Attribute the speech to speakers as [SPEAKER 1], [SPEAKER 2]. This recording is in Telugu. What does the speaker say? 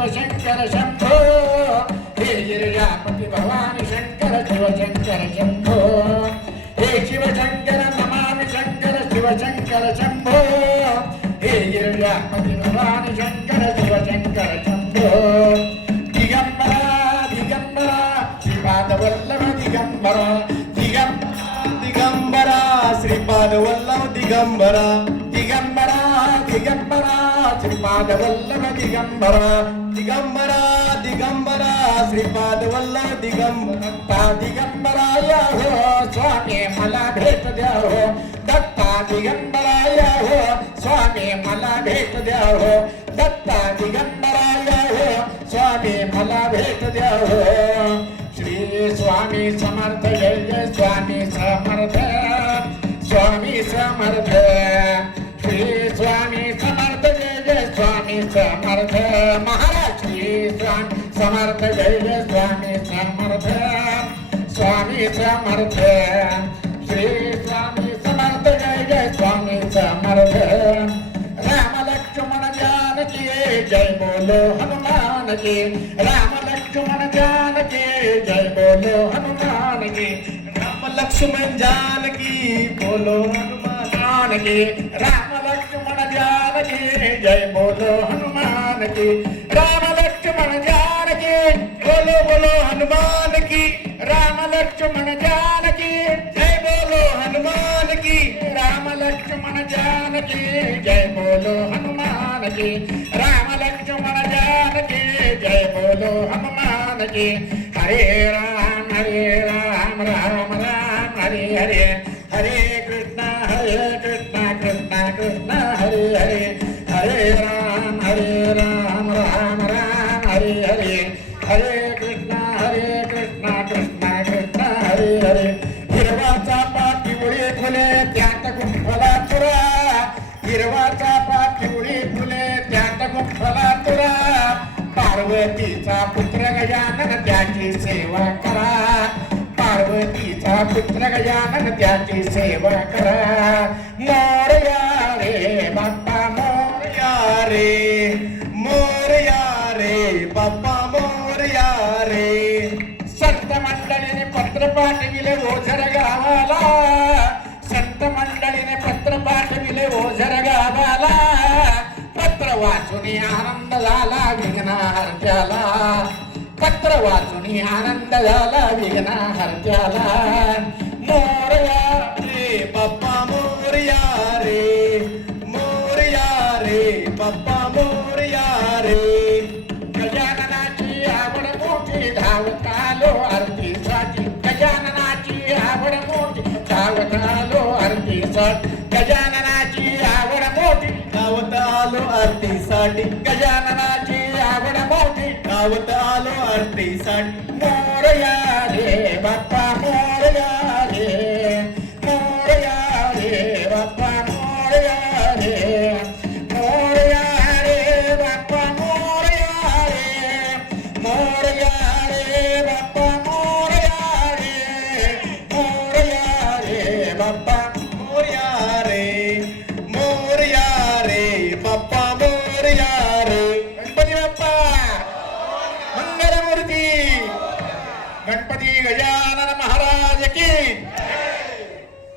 [SPEAKER 1] శివశంకర శంభో హే గిరిజాపతి భవాని శంకర శివశంకర శంభో. హే శివశంకర నమామి శంకర శివశంకర శంభో. హే గిరిజాపతి భవాని శంకర శివశంకర శంభో. దిగంబర
[SPEAKER 2] దిగంబర శ్రీపాద వల్లభ దిగంబర
[SPEAKER 1] దిగంబర శ్రీపాద వల్లభ దిగంబర.
[SPEAKER 2] దిగంబర దిగంబరా. శ్రీపాదవల్ల దిగంబర దిగంబర
[SPEAKER 1] దిగంబర శ్రీపాదవల్ల దిగంబర దిగంబరాయ హో స్వామి మల భేట దేవో దత్త దిగంబరాయ హో స్వామి మల భేట దేవో దత్త దిగంబరాయ హో స్వామి మల భేట దేవో శ్రీ స్వామి సమర్థ స్వామి సమర్థ స్వామి సమర్థ. समर्थ महालक्ष्मी स्वामी समर्थ जय स्वामी समर्थ। स्वामी समर्थ, श्री स्वामी समर्थ गैले स्वामी समर्थ। राम लक्ष्मण जान के जय बोलो हनुमान के राम लक्ष्मण जान के जय बोलो हनुमान के राम लक्ष्मण जान की बोलो हनुमान के राम लक्ष्मण जान के जय बोलो हनुमान హనుమాన్కి రామ లక్ష్మణ జానకి బోలో బోలో హనుమానకి రామ లక్ష్మణ జానకి జై బోలో హనుమానకి రామ లక్ష్మణ జానకి జై బోలో హనుమానకి రామ లక్ష్మణ జానకి జై బోలో హనుమానకి హరే రామ హరే రామ రామ రామ హరే హరే. झाले हिरवाचा हिरवा चापा पिवळी फुले त्यात गुंफला तुरा हिरवा चापा पिवळी फुले त्यात गुंफला तुरा पार्वतीचा पुत्र गजानन त्याची सेवा करा. पार्वतीचा पुत्र गजानन त्याची सेवा करा. मोरया रे बाप्पा मोरया
[SPEAKER 2] मोरया रे. मोरया रे बाप्पा मोरया रे.
[SPEAKER 1] संत పత్రపాఠవిలే ఓజరగావాలా? సంత
[SPEAKER 2] మండలిని పత్రపాఠవిలే ఓజరగావాలా? పత్రవాసుని ఆనందదాల విఘ్నహర్త్యాల? పత్రవాసుని ఆనందదాల విఘ్నహర్త్యాలా?
[SPEAKER 1] गजाननाची आवड मोठी
[SPEAKER 2] गावत आलो आरतीसाठी.
[SPEAKER 1] गजाननाची आवड मोठी
[SPEAKER 2] गावत आलो आरतीसाठी.
[SPEAKER 1] मोरया रे बाप्पा गणपती गजा